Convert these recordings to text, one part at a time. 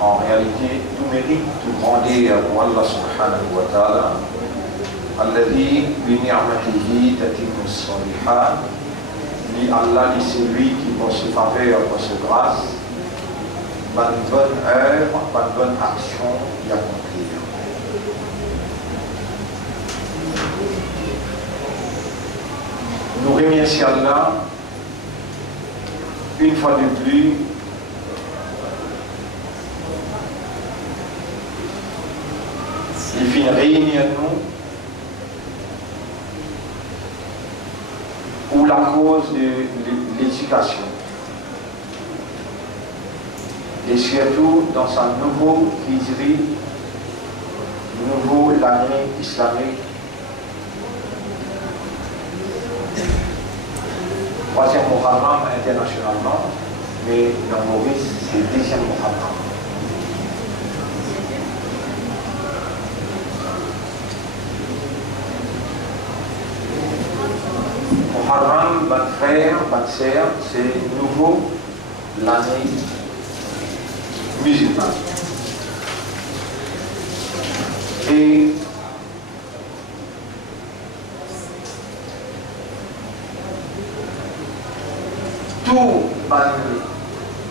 En réalité, tout mérite de demander à Allah subhanahu wa ta'ala alladhi bi ni'matihi tatimmu s-salihat, ni Allah est celui qui va se faveur par sa grâce, par une bonne œuvre, par une bonne action y accomplir. Nous remercions Allah une fois de plus il fait réunir nous pour la cause de l'éducation et surtout dans sa nouvelle hijri, nouvelle année islamique, troisième Muharram internationalement, mais dans Maurice c'est deuxième Muharram. Muharram, bonne frère, bonne sœur, c'est nouveau l'année musulmane. Et toute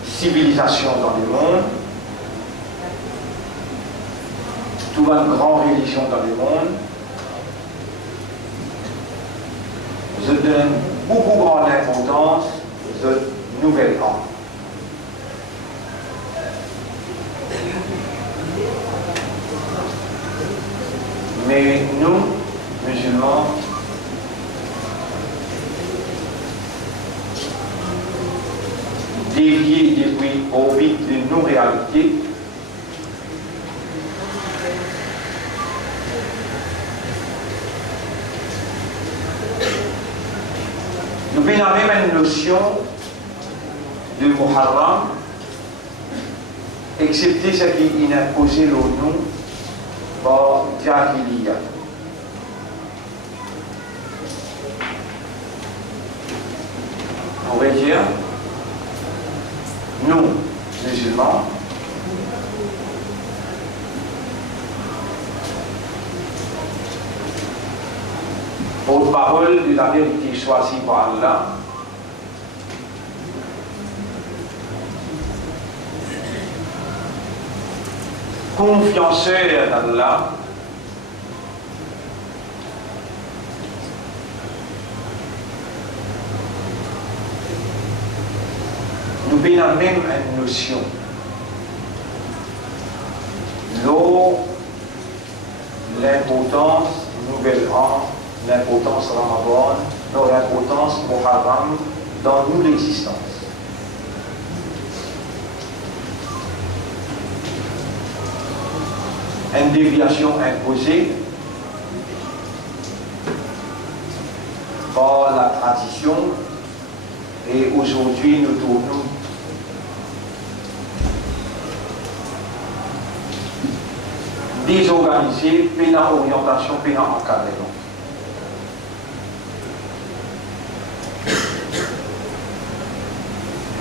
civilisation dans le monde, toute grande religion dans le monde, je donne beaucoup grande importance aux nouvelles ans. Mais nous, musulmans, déviés depuis orbite de nos réalités, nous avons la même notion de Muharram, excepté ce qui est imposé le nom par Jahiliya. On va dire, nous, musulmans, porte-parole de la vérité choisie par Allah, confianceur d'Allah, nous avons la même notion. L'importance nouvel an, l'importance Ramadan, l'importance Muharram dans nous l'existence. Une déviation imposée par la tradition et aujourd'hui nous tournons désorganisés, pénal orientation, pénal encadrement.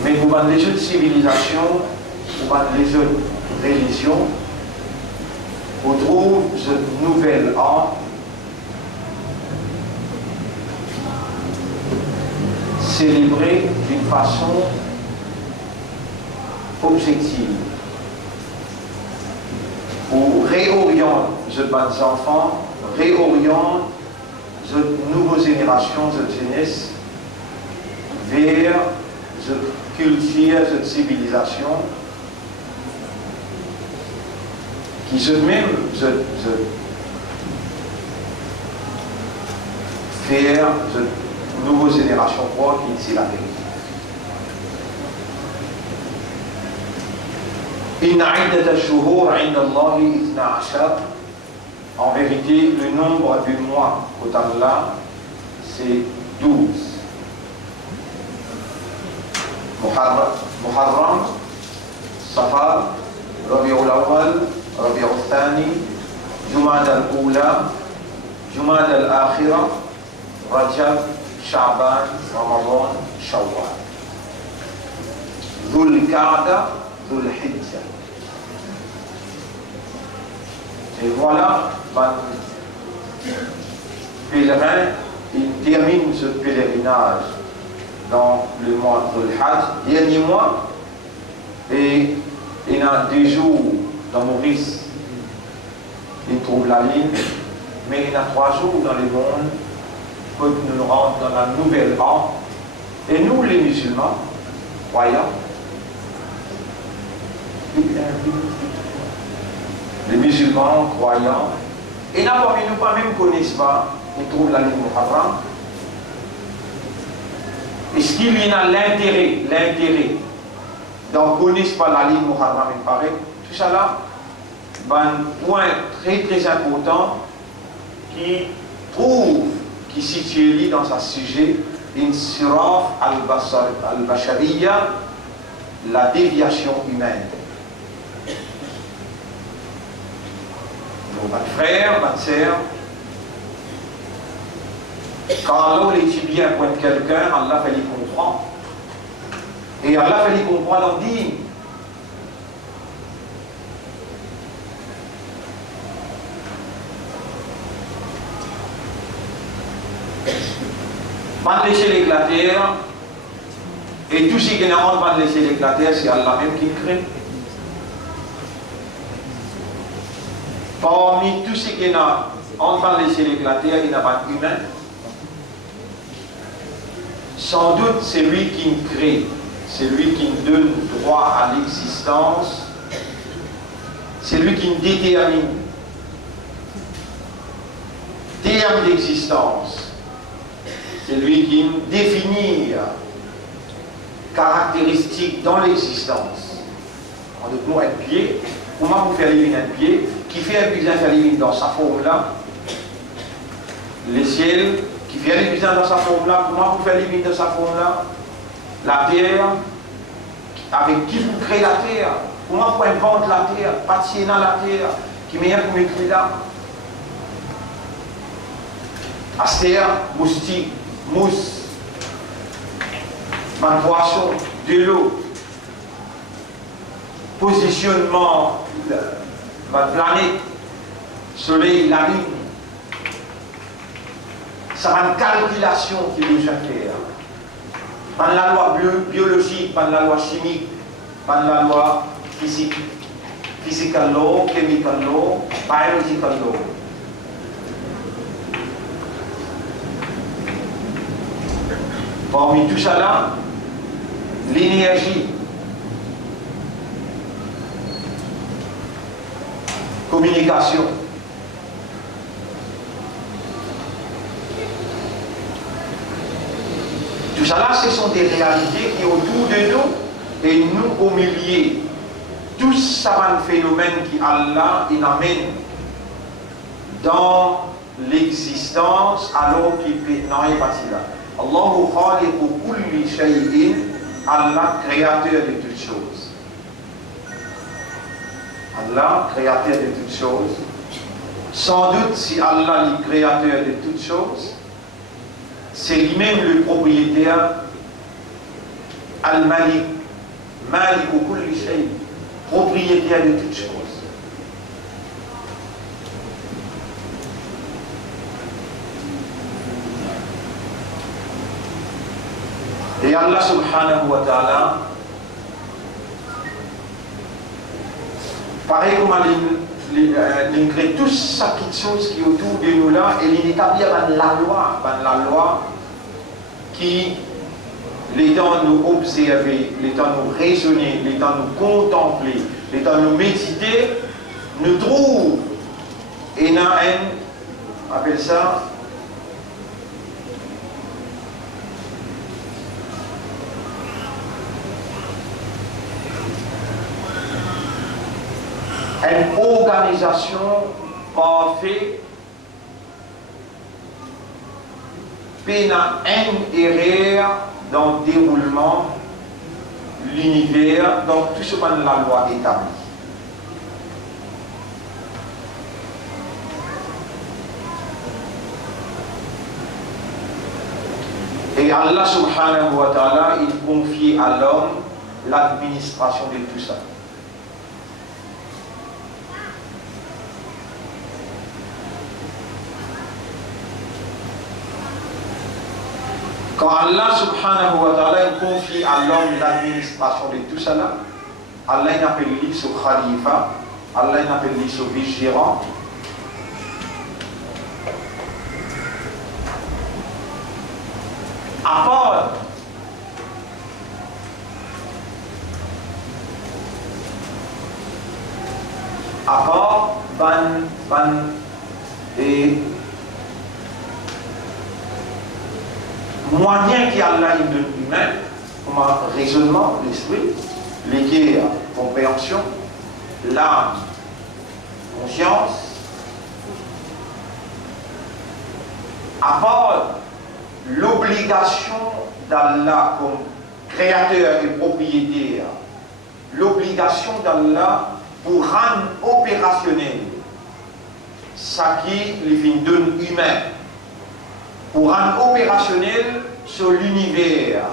Mais pour les autres civilisations, pour les autres religions, on trouve ce nouvel an célébré d'une façon objective. Ou réoriente les enfants, réoriente les nouvelles générations de jeunesse vers la culture, cette civilisation qui se même faire de nouvelles générations croire que c'est la vérité. إن عدة الشهور عند الله 12. En vérité, le nombre du mois au Allah, c'est 12. Muharram, Safar, Rabi'ul Awwal, Rabi'ul Thani, Jumad al-Ula, Jumad al-Akhira, Rajab, Sha'ban, Ramadan, Shawwal. Dhul Qa'da, Dhul Hijja. Et voilà, pèlerin, il termine ce pèlerinage dans le mois de Hajj, dernier mois, et il y a 2 jours dans Maurice, il trouve la ligne, mais il y a 3 jours dans le monde pour nous rendre dans la nouvelle ère. Et nous, les musulmans, croyants, les musulmans croyants, et n'importe nous pas même connaissent pas, ils trouvent la ligne Muharram. Est-ce qu'il y a l'intérêt d'en connaître pas la ligne Muharram, il paraît, tout ça là, un point très très important qui trouve, qui situe dans ce sujet, Insiraf al-Bashariya, la déviation humaine. Votre frère, votre sœur, quand Allah est bien pour quelqu'un, Allah fait les comprendre. Et Allah fait les comprendre en dit. Pas laisser l'éclater, et tout ce qui est en train de laisser l'éclater, c'est Allah même qui crée. Parmi tout ce qui est en train de laisser l'éclater, il n'y a pas d'humain. Sans doute, c'est lui qui nous crée, c'est lui qui nous donne droit à l'existence, c'est lui qui nous détermine. Terme d'existence, c'est lui qui nous définit caractéristiques dans l'existence. En d'autres mots, un pied, comment vous faire éliminer un pied qui fait un plus inférieur dans sa forme-là, le ciel qui fait un plus dans sa forme-là, comment vous faire éliminer dans sa forme-là, la terre, avec qui vous créez la terre, comment vous inventez la terre, pâtissier dans la terre, qui meilleur pour m'écrire là. Astère, moustique, mousse, ma poisson, de l'eau, positionnement, ma planète, soleil, la lune. Ça va une calculation qui est déjà faire. Pas la loi biologique, pas la loi chimique, pas la loi physique. Physical law, chemical law, biological law. Parmi tout ça là, l'énergie, communication, tout ça là, ce sont des réalités qui autour de nous et nous au milieu. Tout ça va un phénomène qui Allah il amène dans l'existence alors qu'il n'en est pas là. Allahu khaliqu kulli shay'in, Allah créateur de toutes choses. Allah créateur de toutes choses. Sans doute si Allah est créateur de toutes choses, c'est lui-même le propriétaire Al-Malik, Maliku kulli shay'in, propriétaire de toutes choses. Et Allah subhanahu wa ta'ala, pareil comme il crée toutes ces petites choses qui autour de nous là, et il établit la loi qui, l'étant nous observer, l'étant nous raisonner, l'étant nous contempler, l'étant nous méditer, nous trouve et on appelle ça une organisation parfaite, puis un erreur dans le déroulement de l'univers, donc tout ce que la loi établit. Et Allah subhanahu wa ta'ala, il confie à l'homme l'administration de tout ça. Quand Allah subhanahu wa ta'ala confie à l'homme l'administration de tout cela, Allah appelle lui ce khalifa, Allah appelle lui ce vice-gérant. À part et moyen qui Allah donne humain, comme un raisonnement, l'esprit, l'équerre, compréhension, l'âme, conscience, à part l'obligation d'Allah comme créateur et propriétaire, l'obligation d'Allah pour rendre opérationnel ce qui lui donne humain, pour rendre opérationnel sur l'univers,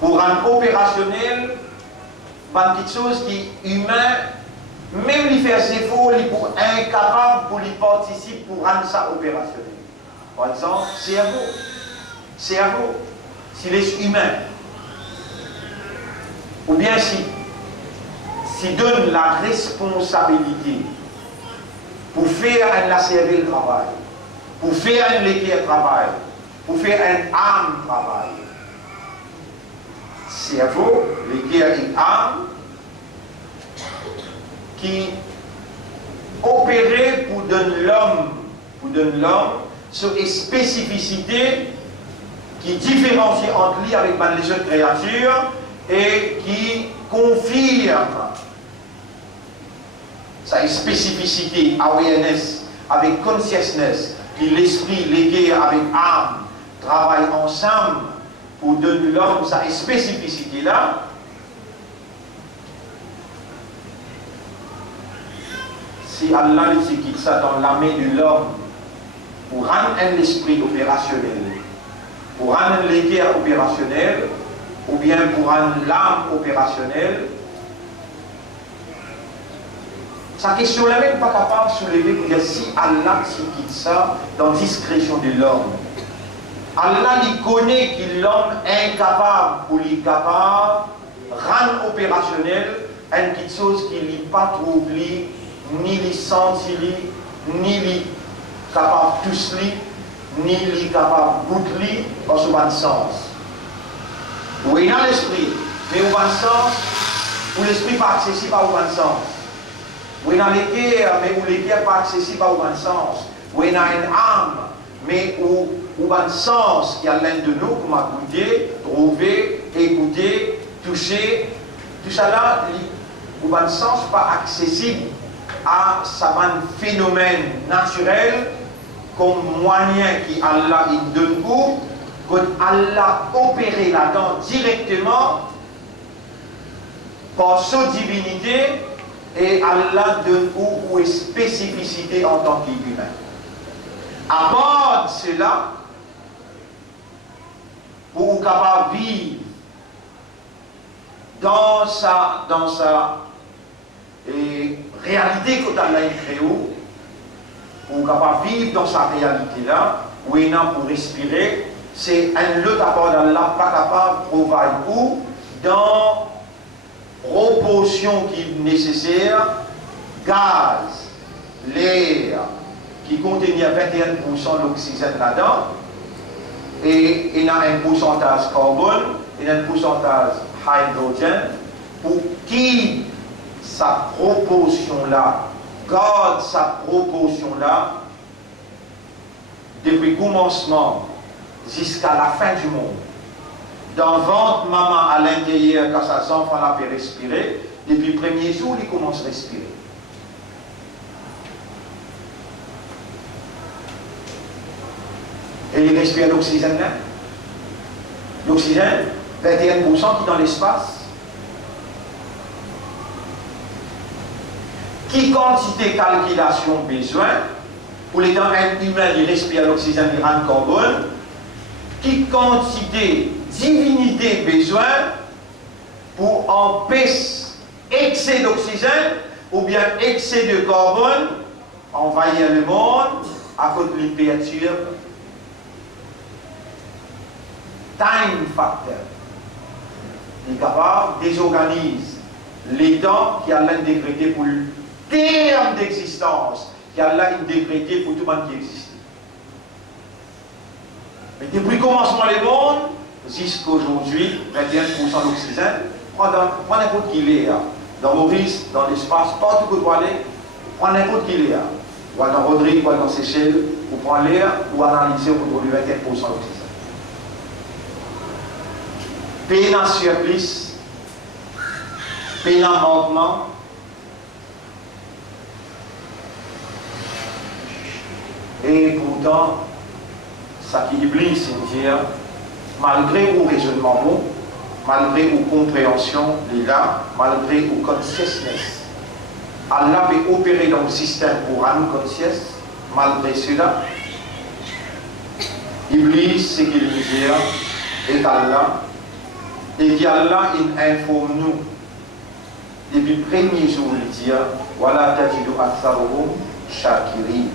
pour rendre opérationnel une petite chose qui est humain, même lui faire ses efforts, il est incapable pour lui participer pour rendre ça opérationnel. Par exemple, cerveau, s'il est humain, ou bien s'il donne la responsabilité pour faire un cerveau travail, pour faire un l'équerre travail, pour faire un âme travail. Cerveau, l'équerre et âme qui opérait pour donner l'homme sur une spécificité qui différencie entre lui avec les autres créatures et qui confirme sa spécificité, awareness, avec consciousness, qui l'esprit, l'équerre avec âme, travaillent ensemble pour donner l'homme sa spécificité là. Si Allah laisse quitte ça dans la main de l'homme pour rendre un esprit opérationnel, pour rendre l'équerre opérationnel, ou bien pour rendre l'âme opérationnelle, sa question là même pas capable de soulever pour dire si Allah quitte ça dans la discrétion de l'homme. Allah lui connaît que l'homme est incapable pour lui capable rendre opérationnel une petite chose qui lui pas trouve lui, ni lui senti lui, ni lui capable tous lui, ni lui capable goûter lui dans ce bon sens. Oui, dans l'esprit, mais au bon sens, où l'esprit n'est pas accessible au bon sens. Oui, dans l'équerre, mais où l'équerre n'est pas accessible au bon sens. Oui, dans une âme, mais où au bon sens, il y a l'un de nous qui m'a goûté, trouvé, écouté, touché. Tout ça là, au bon sens, pas accessible à ce phénomène naturel comme moyen qui Allah il donne pour que Allah opérer là-dedans directement par sa divinité et Allah donne ou une spécificité en tant qu'humain. À part cela, pour capable vivre dans sa réalité que Allah a créée, pour capable vivre dans sa réalité là, où il a pour respirer, c'est un autre apport d'Allah pas capable de provide ou dans proportion qui est nécessaire, gaz, l'air, qui contient 21% d'oxygène là-dedans, et il y a un pourcentage carbone, il y a un pourcentage hydrogène, pour qui sa proportion-là, garde sa proportion-là, depuis le commencement jusqu'à la fin du monde. Dans ventre maman à l'intérieur, quand sa enfant l'a fait respirer, depuis le premier jour, il commence à respirer. Et il respire l'oxygène là. L'oxygène, 21% qui est dans l'espace. Qui quantité calculation besoin pour les dents humains, il respire l'oxygène, il rend carbone. Qui quantité divinité besoin pour empêcher excès d'oxygène ou bien excès de carbone envahir le monde à cause de l'hyperture. Time factor. Il est capable de désorganiser les dents qui a décrété pour le terme d'existence, qui a décrété pour tout le monde qui existe. Mais depuis le commencement du monde, jusqu'à aujourd'hui, 21% d'oxygène, prends n'importe qui l'est, dans Maurice, dans l'espace, partout où tu dois aller, prends n'importe qui l'est. Ou dans Rodrigue, ou dans Seychelles, ou prends l'air, ou analyser pour trouver 21% d'oxygène. Pays en surplus, pays en manquement, et pourtant, ça qui oublie, c'est dire, malgré vos raisonnements bons, malgré vos compréhensions, les gars, malgré vos consciousness, Allah peut opérer dans le système pour nous conscience, malgré cela, Iblis, c'est qu'il dit, est Allah, et qu'Allah il informe nous depuis le premier jour, il dit voilà tajidu aktharuhum shakirin,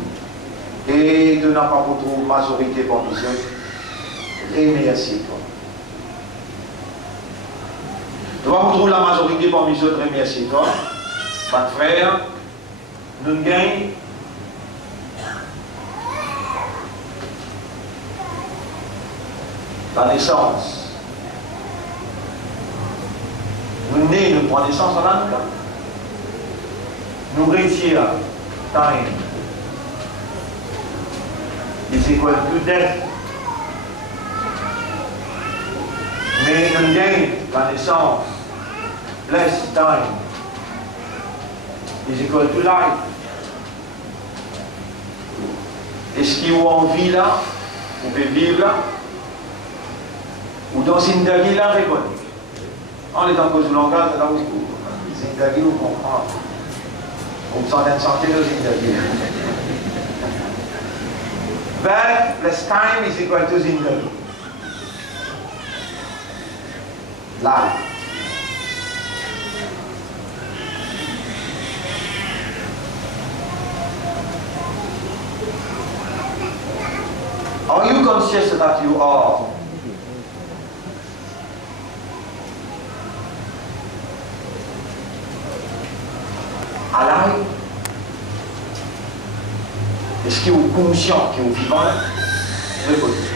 et de n'a pas pour trouver majorité parmi eux, remercie-toi. Tu vas vous trouver la majorité parmi eux, remercie-toi. Mon frère, nous gagnons la naissance. Nous nés, nous prenons naissance en l'âme. Nous retirons time. Is equal to death. Mais nous gagnons la naissance. Less time. Is equal to life. Est-ce qu'il y a envie là? Vous pouvez vivre là? Ou dans une vie là, répondez. En étant cause du langage, c'est là où Zindagi, vous comprenez. Vous vous sentez santé de Zindagi. But less time is equal to Zindagi. Life. Are you conscious that you are alive? Est-ce qu'il est conscient qu'il est vivant? Répondez.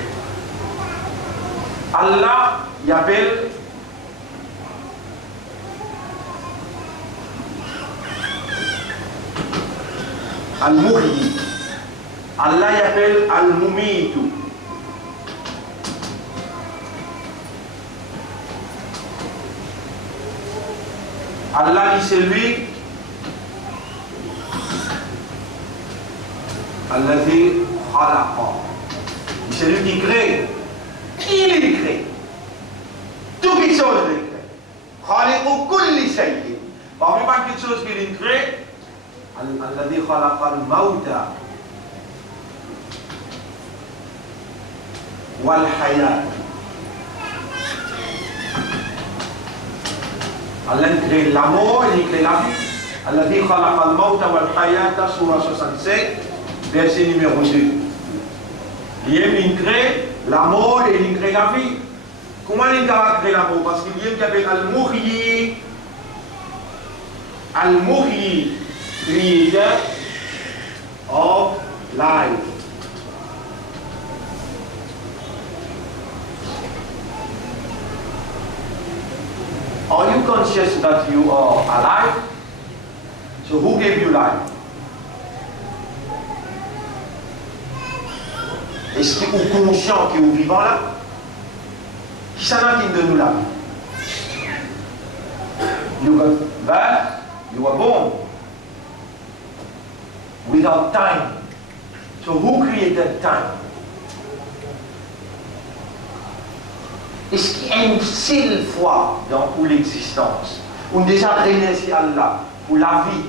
Allah y appelle Al-Muhyi. Allah y appelle Al-Mumitu. Allah dit c'est lui Alladhi khalaqa. C'est lui qui crée. Il crée. Tout quelque chose il crée. Khaliqu kulli shay'in. Parmi pas quelque chose qu'il crée, Alladhi khalaqa al-mawta wal hayat. Allah crée la mort, il crée la vie. Alladhi khalaqa al-mawta wal hayata, surah 67. Verset numéro 2. Il crée la mort et il crée la vie. Comment il va créer la mort? Parce qu'il y a qui appelle Al-Muhyi. Al-Muhyi, creator of life. Are you conscious that you are alive? So who gave you life? Est-ce que vous êtes conscient que vous vivez là? Qui s'en a qui donne nous la vie? You got birth, you were born without time. So who created time? Est-ce qu'il y a une seule fois dans toute l'existence où on déjà remercie Allah pour la vie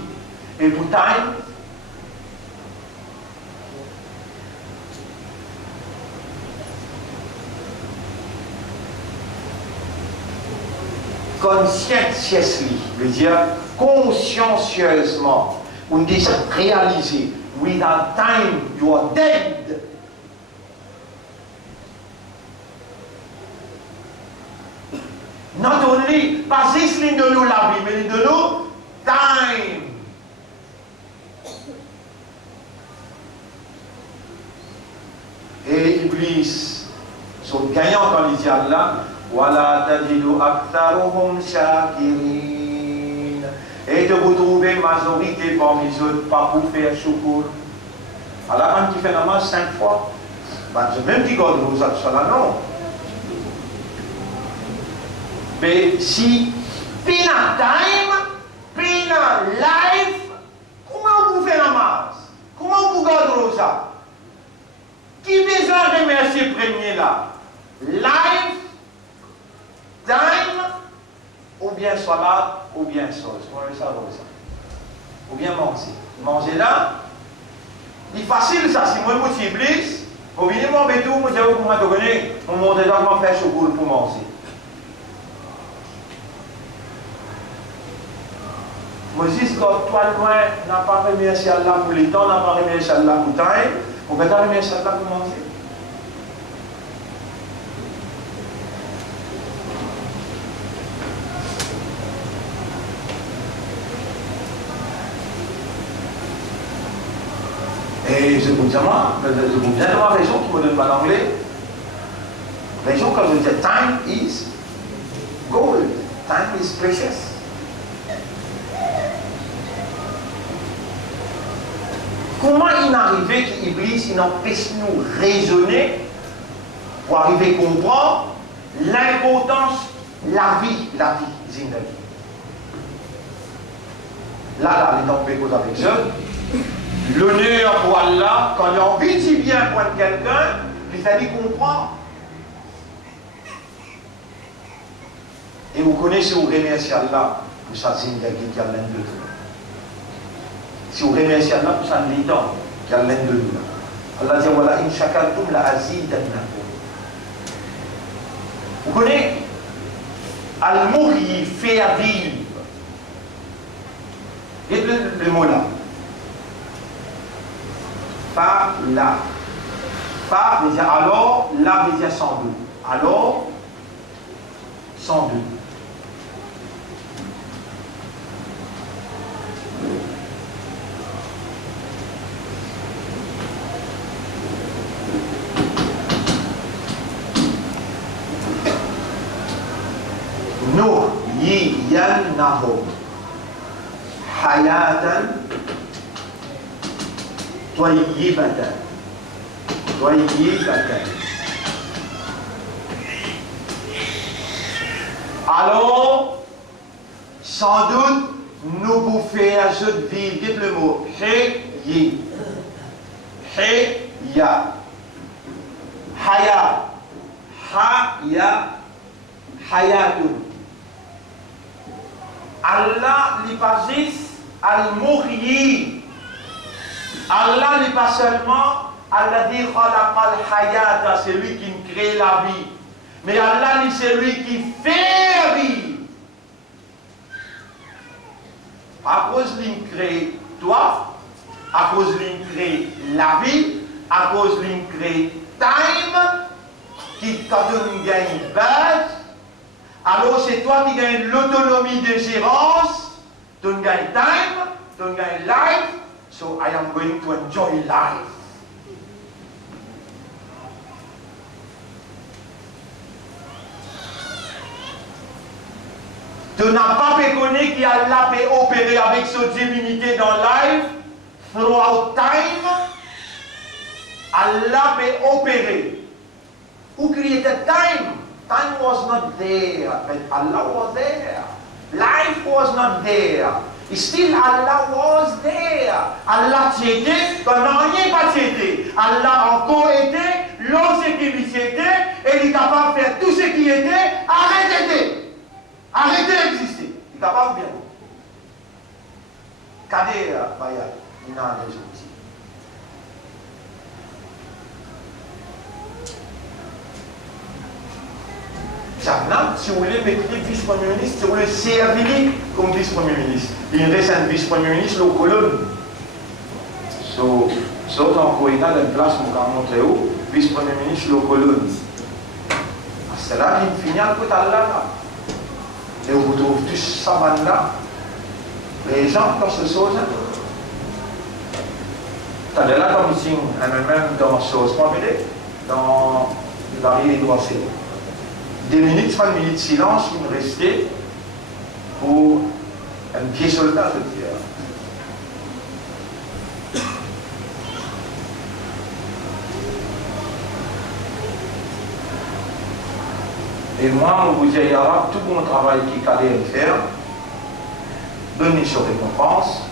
et pour time? Conscientiously, veut dire consciencieusement, on déjà réalisé, without time you are dead. Not only, pas juste l'une de nous la vie, mais l'une de nous, time. Et Iblis, son gagnant quand il dit Allah, Wala tajidu aktharuhum shakirin. Et de vous trouver majorité parmi eux, pas pour faire choukour. Alors quand tu fais la masse 5 fois, ben, je même dis God vous a cela non. Mais si pina time, pina life, comment vous faites la masse? Comment vous gardez ça? Qui besoin de remercier premier là? Life, time, ou bien salade, ou bien sauce. Ou bien manger. Manger là, il est facile ça. Si moi je suis iblis, vous venez m'embêter, vous dites que vous m'avez donné, vous m'ont déjà fait chocolat pour manger. Moses, quand toi loin n'a pas remercié Allah pour les temps, n'a pas remercié Allah pour le temps, on peut remercier Allah pour manger. Et je vous dis bien la raison qui me donne pas l'anglais. La raison quand je dis time is gold, time is precious. Comment il est arrivé qu'Iblis empêche nous raisonner pour arriver à comprendre l'importance de la vie, zindagi. Là, les tempêtes avec eux. L'honneur pour Allah, quand il a envie de si bien poindre quelqu'un, il fallait comprendre. Et vous connaissez, vous remerciez Allah pour sa zindagi qui a l'un de vous. Si vous remerciez Allah pour sa lidon qui a l'un de nous. Allah dit voilà, in shakartum la azidannakum. Vous connaissez Al-Muhyi, faire vivre. Et le mot là. Pas là. Pas veut dire alors, là veut dire sans doute. Alors, sans doute. nuhyiyannahum hayatan tayyibatan. Alors, sans doute, nous vous faisons vivre, dites le mot, hayyi, hayya, haya, haya, hayatun. Allah n'est pas juste al-muhyi. Allah n'est pas seulement alladhi khalaqal hayata, c'est lui qui crée la vie. Mais Allah c'est lui qui fait vivre. À cause qu'il crée toi, à cause qu'il crée la vie, à cause qu'il crée time, qui quand on gagne base, alors c'est toi qui gagne l'autonomie de gérance, tu gagnes time, tu gagnes life, so I am going to enjoy life. Tu de n'a pas péconné qui Allah peut opérer avec sa divinité dans life, throughout time, Allah peut opérer. Who created time? Time was not there, but Allah was there. Life was not there. Still Allah was there. Allah t'était quand rien pas t'était. Allah encore était, l'eau ce qui lui était, et il est capable de faire tout ce qui était, arrêtez. Arrêtez d'exister. Il est capable de bien. Kader, Bayal, il a des outils. Si vous voulez mettre vice-premier ministre, si vous voulez servir comme vice-premier ministre, il reste un vice-premier ministre, le colonne. Sauf encore, il y a une place pour montrer où, vice-premier ministre, le colonne. C'est là qu'il finit un peu là. Et on retrouve tous ça là. Les gens, quand ce sont, t'as de là comme ici, même dans ce chose, dans la rue des droits civils. 2 minutes, 3 minutes de silence qui me restait pour un pied soldat, je veux dire. Et moi, on vous dit, tout mon travail qui allait faire, donner sur récompense,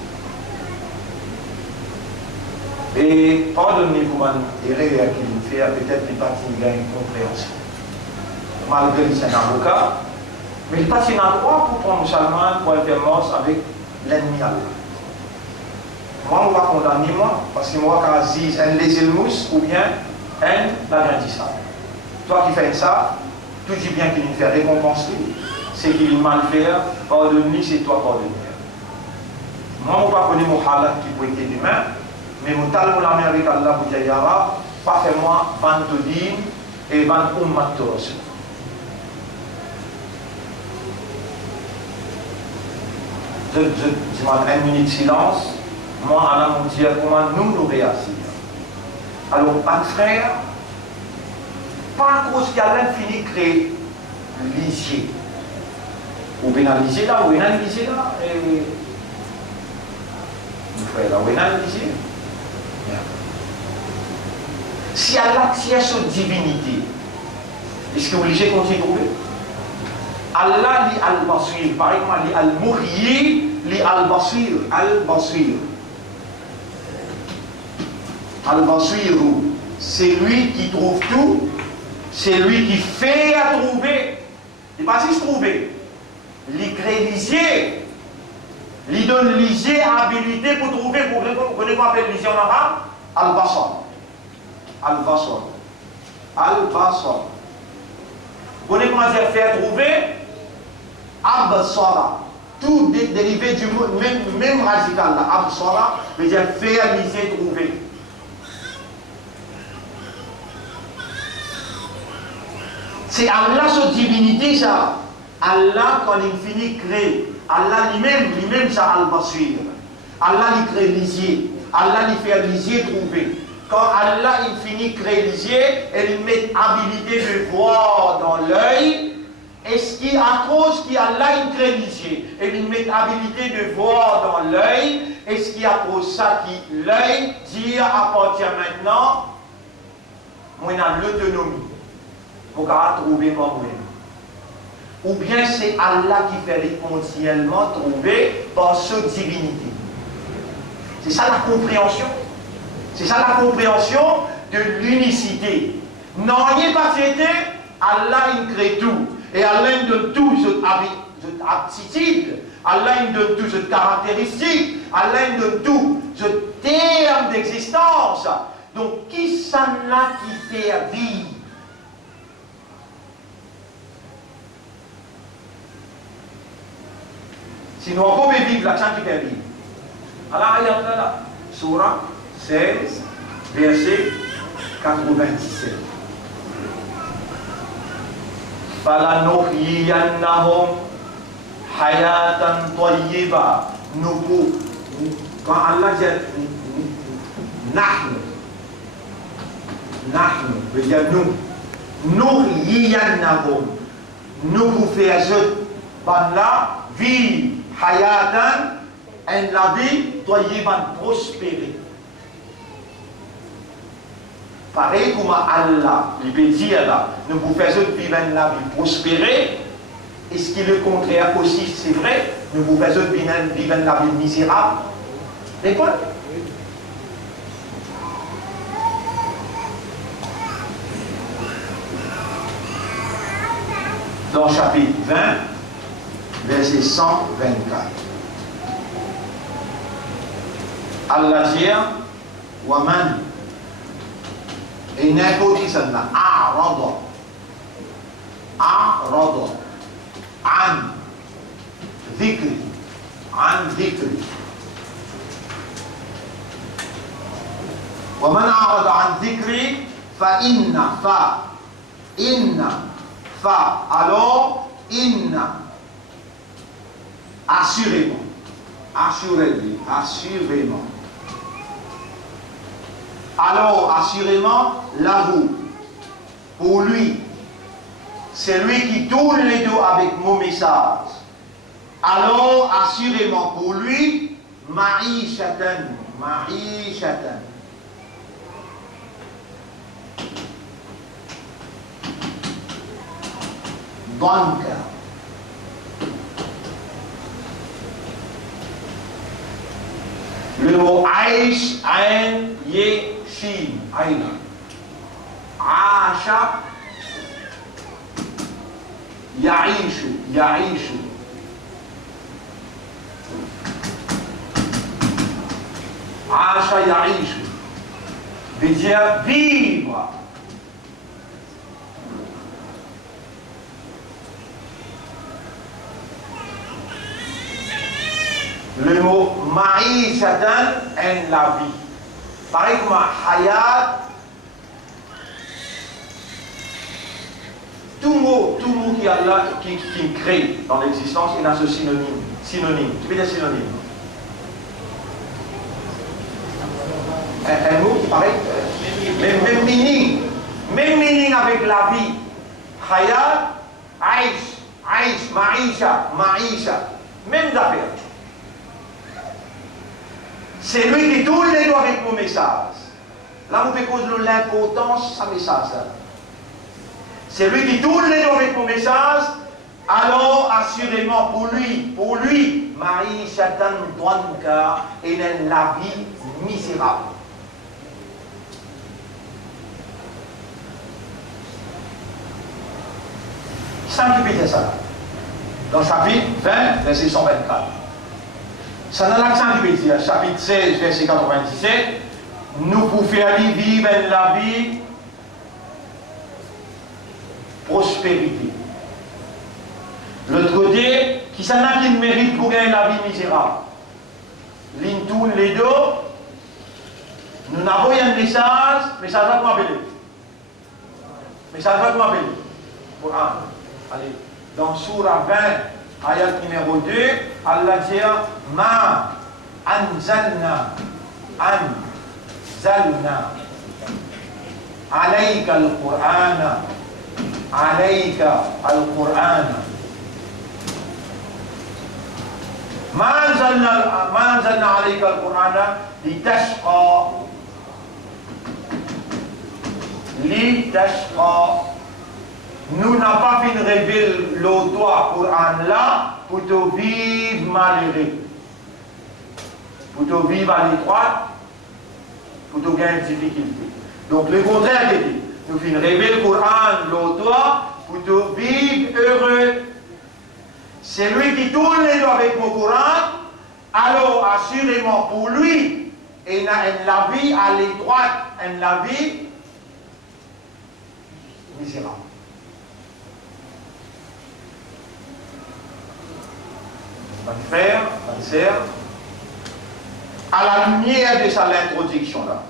et pardonnez-vous, erreur qu'il me fait, peut-être qu'il n'y a pas une compréhension. Malgré que c'est un avocat, mais il passe un endroit pour prendre Salman pour intermorse avec l'ennemi Allah. Moi, on va condamner moi, parce que moi, quand je dis un lésilmous ou bien un l'agrandissant. Toi qui fais ça, tout dit bien qu'il me fait récompenser, c'est qu'il mal fait, pardonne-lui, c'est toi pardonner. Moi, je ne pas connaître mon halat qui peut être humain, mais mon talon la main avec Allah pour dire pas fait moi, van todin et van ummat torosou. Je demande 1 minute de silence. Moi, Allah me dit comment nous réagir. Alors, mon frère, pas à cause qu'Allah finit de créer l'isier. Ou bien l'isier là, ou bien l'isier là. Et mon frère là, ou bien l'isier. Si Allah tient sa divinité, est-ce que vous obligé de continuer à trouver? Allah li al-Basir, par exemple, li al-Muhyi, li al-Basir, al-Basir. Al-Basir, c'est lui qui trouve tout, c'est lui qui fait à trouver. Il n'est pas juste trouver. Il crée l'isier, il donne l'isier habilité pour trouver. Vous connaissez quoi appelle l'isier en arabe? Al-Basar. Al-Basar. Al-Basar. Vous connaissez comment c'est fait trouver? Absara. Tout dérivé du mot, même radical là. Absara veut dire faire, liser, trouver. C'est Allah, sa divinité, ça. Allah, quand il finit créer, Allah lui-même, ça, Al-Basir. Allah, il crée lisier. Allah, il fait lisier, trouver. Quand Allah, il finit créer lisier, il met habilité de voir dans l'œil. Est-ce qu'il à cause qu'Allah il crée lisier et il met habilité de voir dans l'œil, est-ce qu'il y a pour ça que l'œil dit à partir maintenant, moi j'ai l'autonomie pour trouver moi-même. Ou bien c'est Allah qui fait continuellement trouver par sa divinité. C'est ça la compréhension. C'est ça la compréhension de l'unicité. Non, il n'est pas fait, Allah il crée tout. Et Allah il donne tout cette aptitude, Allah il donne tout cette caractéristique, Allah il donne tout ce terme d'existence. Donc qui ça là qui fait vivre? Sinon on peut vivre l'accent qui fait vivre. Allah ayat là, Surah 16, verset 97. فَلَنُحْيِيَنَّهُمْ حَيَاةً طَيِّبَةً. Nous, quand Allah dit nahnu veut dire nous, nuhyiyannahum, nous vous faisons là, vivre hayatan, la vie tayyiban, prospérer. Pareil comme Allah, il peut dire là, nous vous faisons vivre la vie prospérer. Est-ce que le contraire aussi c'est vrai? Nous vous faisons vivre la vie misérable? Réponds. Dans chapitre 20, verset 124. Allah dit, Waman, et n'importe qui s'en a, Arada, an, dhikri, Waman arada an dhikri, alors, assurément. Alors, assurément, l'avoue, pour lui, c'est lui qui tourne les dos avec mon message. Alors, assurément, pour lui, ma'ishatan. Donc, le mot Aïch, Aïn, Ye, Shin, Aïna. Acha, Yaïshu. Acha, Yaïshu. Veut dire vivre. Le mot ma'ishatan est la vie. Pareil comme hayat, tout mot qui crée dans l'existence, il a ce synonyme. Tu peux dire synonyme? Un mot qui paraît même meaning avec la vie. Hayat, aish, ma'isha, même d'affaire. C'est lui qui tourne les doigts avec mon message. Là, vous pouvez causer l'importance de ce message. C'est lui qui tourne les doigts avec mon message. Alors, assurément, pour lui, Marie Shatan Dwanka, il a la vie misérable. Ça, tu peux dire ça. Dans chapitre 20, verset 124. Ça dans l'accent du métier, chapitre 16, verset 97, nous pouvons faire vivre la vie prospérité. L'autre côté, qui s'en a qui mérite pour gagner la vie misérable. L'intune les deux, nous n'avons un message, mais ça va m'appeler. Coran. Allez, dans Surah 20, ayat numéro 2, Allah dit Ma anzalna alayka al-Qur'ana Ma anzalna alayka al-Qur'ana litashqa. Nous n'avons pas fait révéler le toi Coran là pour te vivre malheureux, pour te vivre à l'étroite, pour te gagner des difficultés. Donc le contraire est dit, nous faisons révéler le Coran, le toi, pour te vivre heureux. C'est lui qui tourne les doigts avec mon Coran, alors assurément pour lui, il a la vie à l'étroite, la vie misérable. Mes frères, mes sœurs, à la lumière de ça, l'introduction là,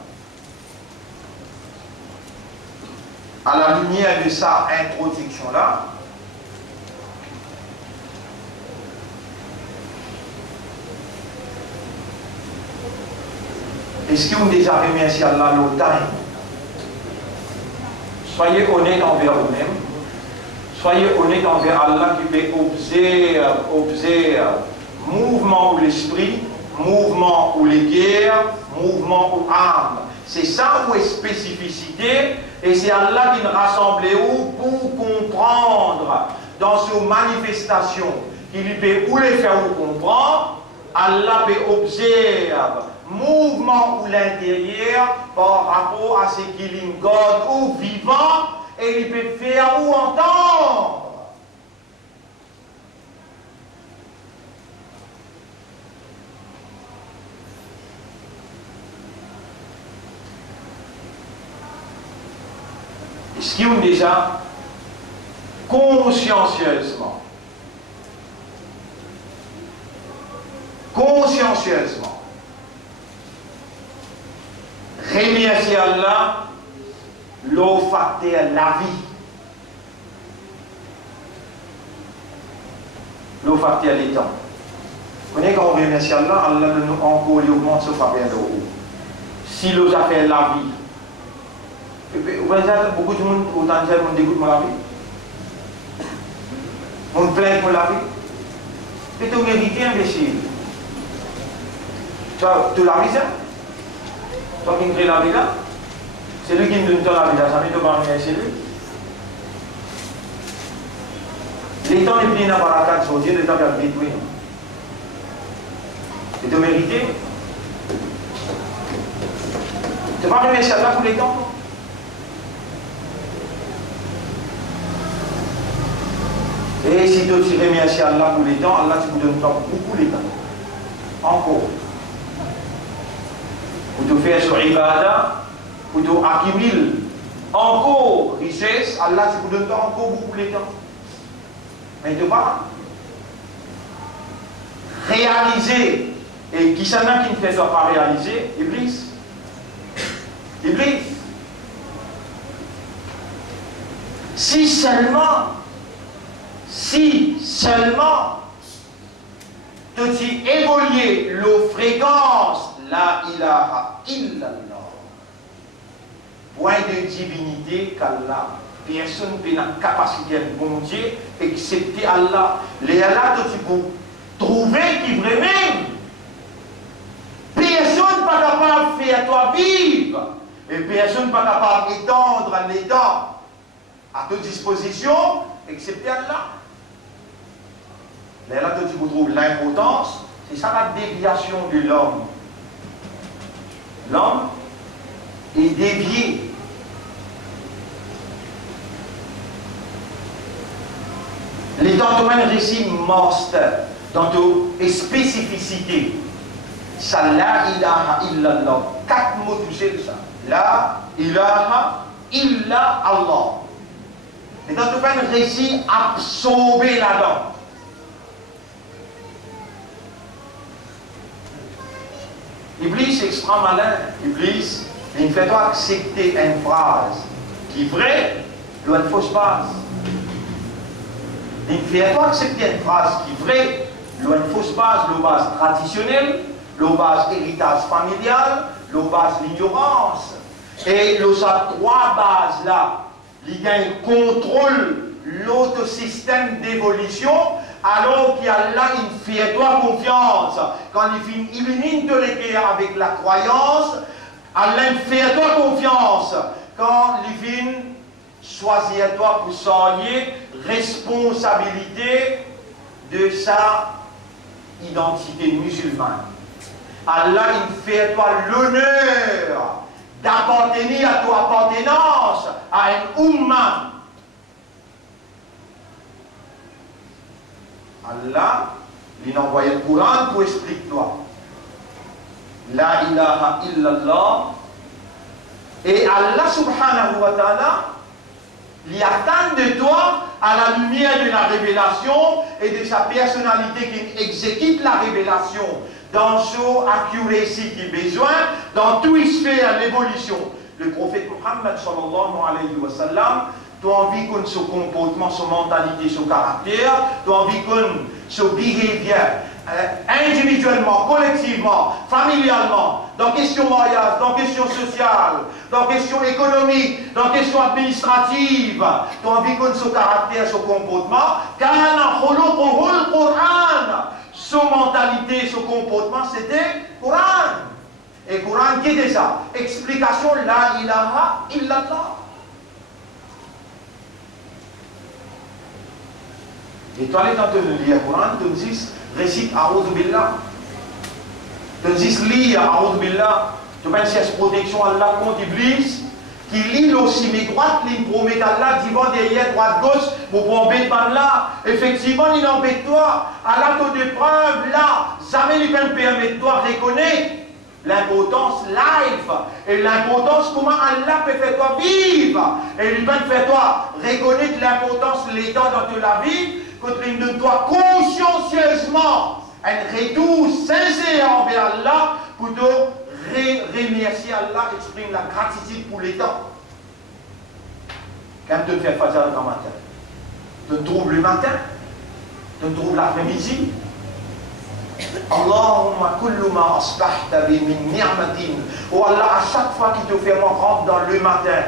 à la lumière de sa introduction là, est-ce que vous déjà remerciez Allah longtemps? Soyez honnête envers vous-même, Soyez honnête envers Allah qui fait observe, mouvement ou l'esprit, mouvement ou les guerres, mouvement ou âme. C'est ça où est spécificité, et c'est Allah qui nous rassemble pour comprendre dans ses manifestations, qui lui peut ou les faire ou comprendre. Allah peut observer mouvement ou l'intérieur par rapport à ce qu'il est God ou vivant, et il peut faire ou entendre. Ce qui est déjà consciencieusement, remercier Allah, l'offre la vie. L'offre les temps. Vous connaissez quand on remercie Allah, Allah nous encore augmente ce faveur de vous. Si l'on a fait la vie, vous voyez beaucoup de monde, autant de gens dégoûtent pour la vie. On plaint pour la vie. Et tu mérites, imbécile. Tu la vie, ça? Toi qui crée la vie là, c'est lui qui nous donne la vie là, ça ne veut pas remercier lui. Les temps les plus n'a pas la carte sur Dieu, les temps qui a détruit. Et tu mérites. Tu ne vas pas remercier Allah pour les temps. Et si tu remercies Allah pour les temps, Allah te donne beaucoup les temps. Encore. Pour te faire sur ibadah, pour te accumuler encore richesse, Allah te donne encore beaucoup les temps. Mais tu vas réaliser, et qui s'en a qui ne fait pas réaliser, Iblis. Iblis. Si seulement tu évoluer la fréquence la ilaha illallah, point de divinité qu'Allah, personne n'a la capacité de bon Dieu excepté Allah. Les Allah que tu peux trouver qui vraiment personne n'est pas capable de faire toi vivre, et personne n'est pas capable d'étendre les dents à ta disposition excepté Allah. Mais là que tu trouves l'impotence, c'est ça la déviation de l'homme. L'homme est dévié. Les dans ton récit master, dans ta spécificité, ça la ilaha illallah. 4 mots touchés de ça. La ilaha illa Allah. Et dans ton récit absorbé là-dedans. Iblis est extra malin. Iblis, il fait toi accepter une phrase qui est vraie, ou une fausse base. Il fait toi accepter une phrase qui est vraie, ou une fausse base, la base traditionnelle, la base héritage familial, la base l'ignorance. Et les 3 bases là, il contrôle l'autre système d'évolution. Alors qu'il y a là, il fait toi confiance. Quand il élimine de l'équerre avec la croyance, Allah fait toi confiance. Quand il vient choisir toi pour soigner responsabilité de sa identité musulmane. Allah il fait toi l'honneur d'appartenir à ton appartenance à un umma. Allah, il a envoyé le Coran pour expliquer toi. La ilaha illallah. Et Allah subhanahu wa ta'ala, il attend de toi à la lumière de la révélation et de sa personnalité qui exécute la révélation dans son accuracy qui est besoin, dans tout sphère l'évolution. Le prophète Muhammad sallallahu alayhi wa sallam, tu as envie qu'on son comportement, son mentalité, son caractère, tu as envie qu'on son behavior, individuellement, collectivement, familialement, dans question mariage, dans question sociale, dans question économique, dans question administrative, tu as envie qu'on son caractère, son comportement, car le Coran, son mentalité, son comportement, c'était Coran. Et Coran, qui est ça? Explication, la ilaha illallah. Et toi, quand tu lis le Coran, tu dis, récite A'udhu Billah. Tu dis, lis A'udhu Billah. Tu vas chercher protection Allah contre Iblis, qui lit aussi mes droites, ligne promet Allah, devant derrière, droite, gauche, pour embêter là. Effectivement, il embête toi. Allah te des preuves là. Jamais il peut permettre toi de reconnaître l'importance life et l'importance comment Allah peut faire toi vivre. Et il peut faire toi reconnaître l'importance de l'état dans ta vie. Quand il donne toi consciencieusement un retour sincère envers Allah pour te remercier Allah, exprime la gratitude pour l'état. Quand tu fais Fajr le matin, tu te trouves le matin, tu te trouves l'après-midi. Allahumma kullu ma asbahta bi min ni'matin. Oh Allah, à chaque fois qu'il te fait rentrer dans le matin,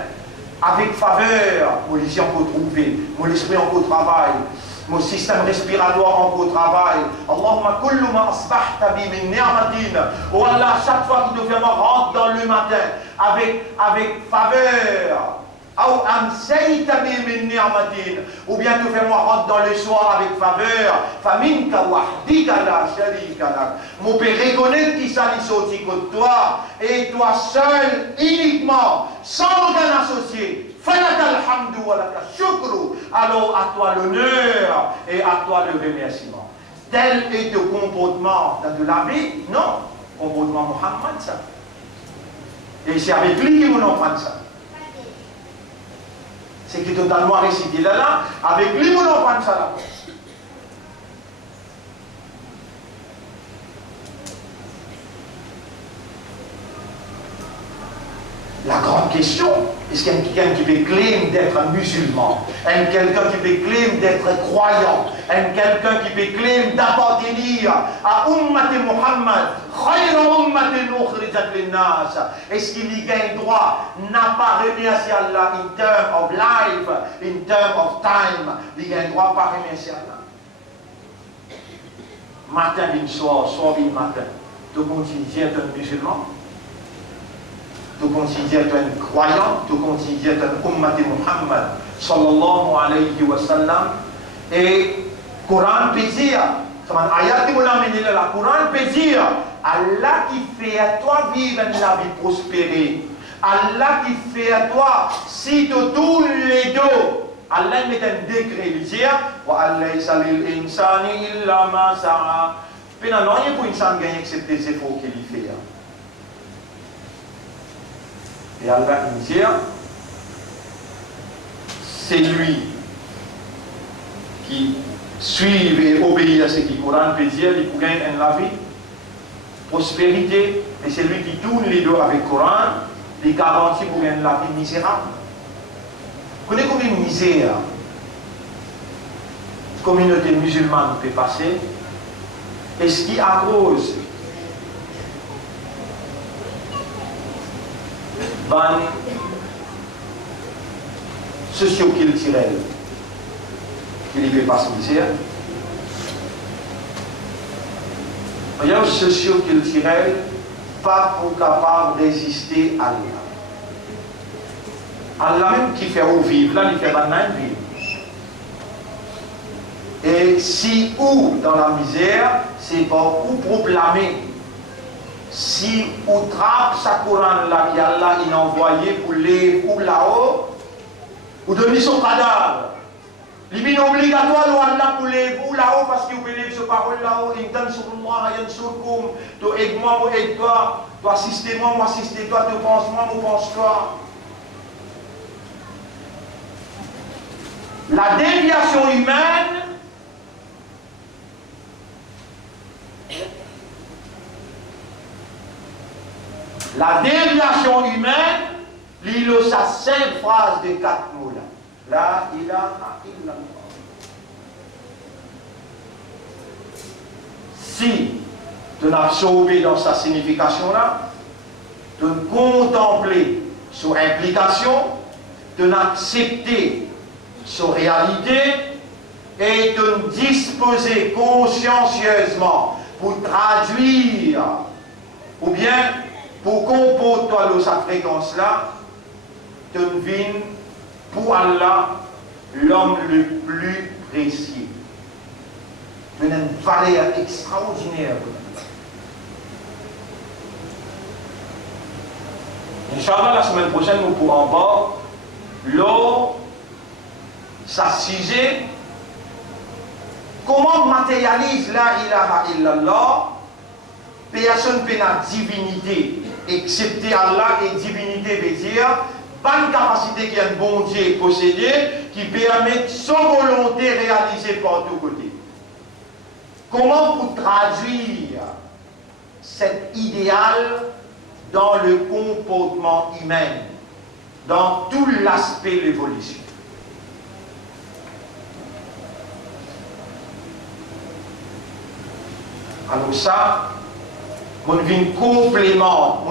avec faveur, mon les yeux peut trouver, mon esprit en peut travail, mon système respiratoire en peut travail. Allahumma kullu ma asbahta bi min ni'matin. Oh Allah, à chaque fois qu'il te fait rentrer dans le matin, avec faveur. Ou bien tu fais moi rentrer dans le soir avec faveur. Faminka wahdika la sharika lak. Mon père reconnaît qui ça dit sorti contre toi et toi seul uniquement sans aucun associé. Falak alhamdu wa lak shukru. Alors à toi l'honneur et à toi le remerciement. Tel est le comportement dans la vie? Non, comportement Muhammad ça. Et c'est avec lui que nous apprenons ça. C'est qui est totalement récité là, avec lui, on en ça là. La grande question, est-ce qu'il y a quelqu'un qui peut claim d'être un musulman, quelqu'un qui peut claim d'être croyant, quelqu'un qui peut claim d'appartenir à Ummat Muhammad, est-ce qu'il y a un droit, n'a pas remercié Allah in terms of life, in terms of time, il y a un droit pas remercier Allah. Matin, une soir, une matin, tu continues d'être un musulman? Tu considères un croyant, tu considères un Ummat Muhammad sallallahu alayhi wa sallam. Et Coran peut dire, ayat qui la Coran peut dire, Allah qui fait à toi vivre une vie prospérée, Allah qui fait à toi, si tu tournes les dos, Allah met un décret, il dit, wa alaysa lil insani illa ma sa'a. Il n'y a rien pour l'insan gagner excepté les efforts qu'il fait. Et Allah dit, c'est lui qui suit et obéit à ce que le Coran peut dire, il peut gagner la vie, prospérité, et c'est lui qui tourne les deux avec le Coran, il garantit pour gagner la vie misérable. Vous connaissez combien de misère la communauté musulmane peut passer? Et ce qui à cause ban socio-culturel qui ne peut pas se misère. Il y a un socio-culturel pas pour capable de résister à Allah. Allah même qui fait vivre, là, il fait maintenant vivre. Et si ou dans la misère, c'est pas ou proclamer. Si ou trappe sa Coran là, qui Allah il a envoyé pour les ou là-haut, ou donner son cadavre. Il est obligatoire Allah pour les ou là-haut parce que vous pouvez lire ce parole là-haut. Il donne sur moi, il y a sur comme, tu aides moi, moi aide toi, tu assistes moi, moi assiste toi, tu penses moi, moi pense toi. La déviation humaine. La déviation humaine, lit sa simple phrase de 4 mots là. La ilaha illallah. Si tu n'as absorbé dans sa signification là, de contempler son implication, de l'accepter son réalité et de disposer consciencieusement pour traduire ou bien pour comporter cette fréquence-là, de devine pour Allah l'homme le plus précieux. Une valeur extraordinaire. Inch'Allah, la semaine prochaine, nous pourrons voir l'eau, sa sujet, comment matérialise la ilaha illallah, personne peut la divinité, excepté Allah, et divinité veut dire, bonne capacité qu'il y a un bon Dieu possédé, qui permet son volonté réalisée par tous côtés. Comment vous traduire cet idéal dans le comportement humain, dans tout l'aspect de l'évolution? Alors ça, mon vin complément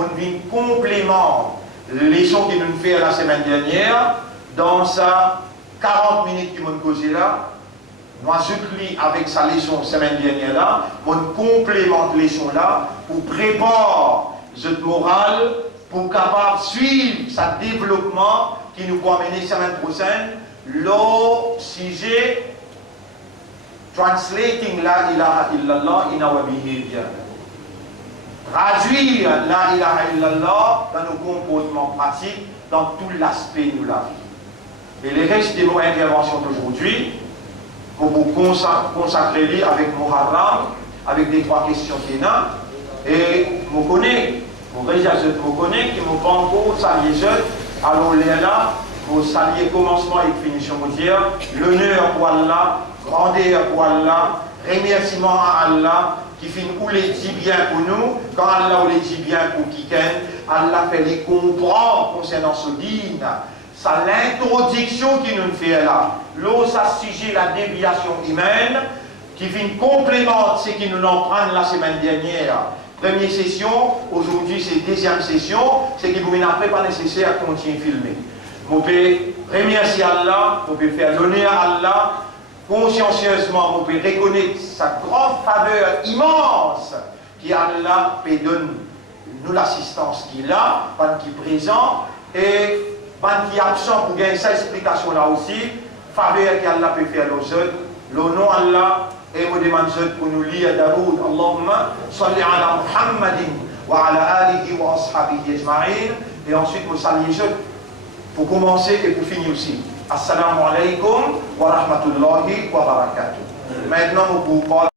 les leçons qu'il nous fait la semaine dernière, dans sa 40 minutes qui m'ont causé là, moi je lis avec sa leçon la semaine dernière là, mon complément de leçon là, pour préparer cette morale, pour capable suivre ce développement qui nous va mener la semaine prochaine, le sujet translating la ilaha illallah in our behavior. Traduire la ilaha illallah dans nos comportements pratiques, dans tout l'aspect de la vie. Et les restes de nos interventions d'aujourd'hui, pour vous consacrer avec Muharram, avec des 3 questions qu'il y a, et je connais, qui me prend encore saluer seul, alors là, pour saluer commencement et finition, pour dire l'honneur pour Allah, grandeur pour Allah, remerciement à Allah, qui fait où les dit bien pour nous, quand Allah les dit bien pour quelqu'un, Allah fait les comprendre concernant ce dîne. C'est l'introduction qui nous fait là. L'eau, ça sujet la déviation humaine, qui vient complément ce qui nous en prend la semaine dernière. Première session, aujourd'hui c'est deuxième session, c'est qui vous mène après pas nécessaire à continuer à filmer. Vous pouvez remercier Allah, vous pouvez faire l'honneur à Allah, consciencieusement, vous pouvez reconnaître sa grande faveur immense qui Allah peut donner nous l'assistance qu'il a, pendant qu'il est présent, et pendant qu'il est absent pour gagner cette explication là aussi, faveur qu'Allah peut faire aux autres, le nom Allah, et vous demandez pour nous lire Daoud, Allahumma salli ala Muhammadin wa ala alihi wa ashabihi ajma'in, et ensuite vous saluez les autres, pour commencer et pour finir aussi. Assalamu alaikum wa rahmatullahi wa barakatuh. Maintenant, vous pouvez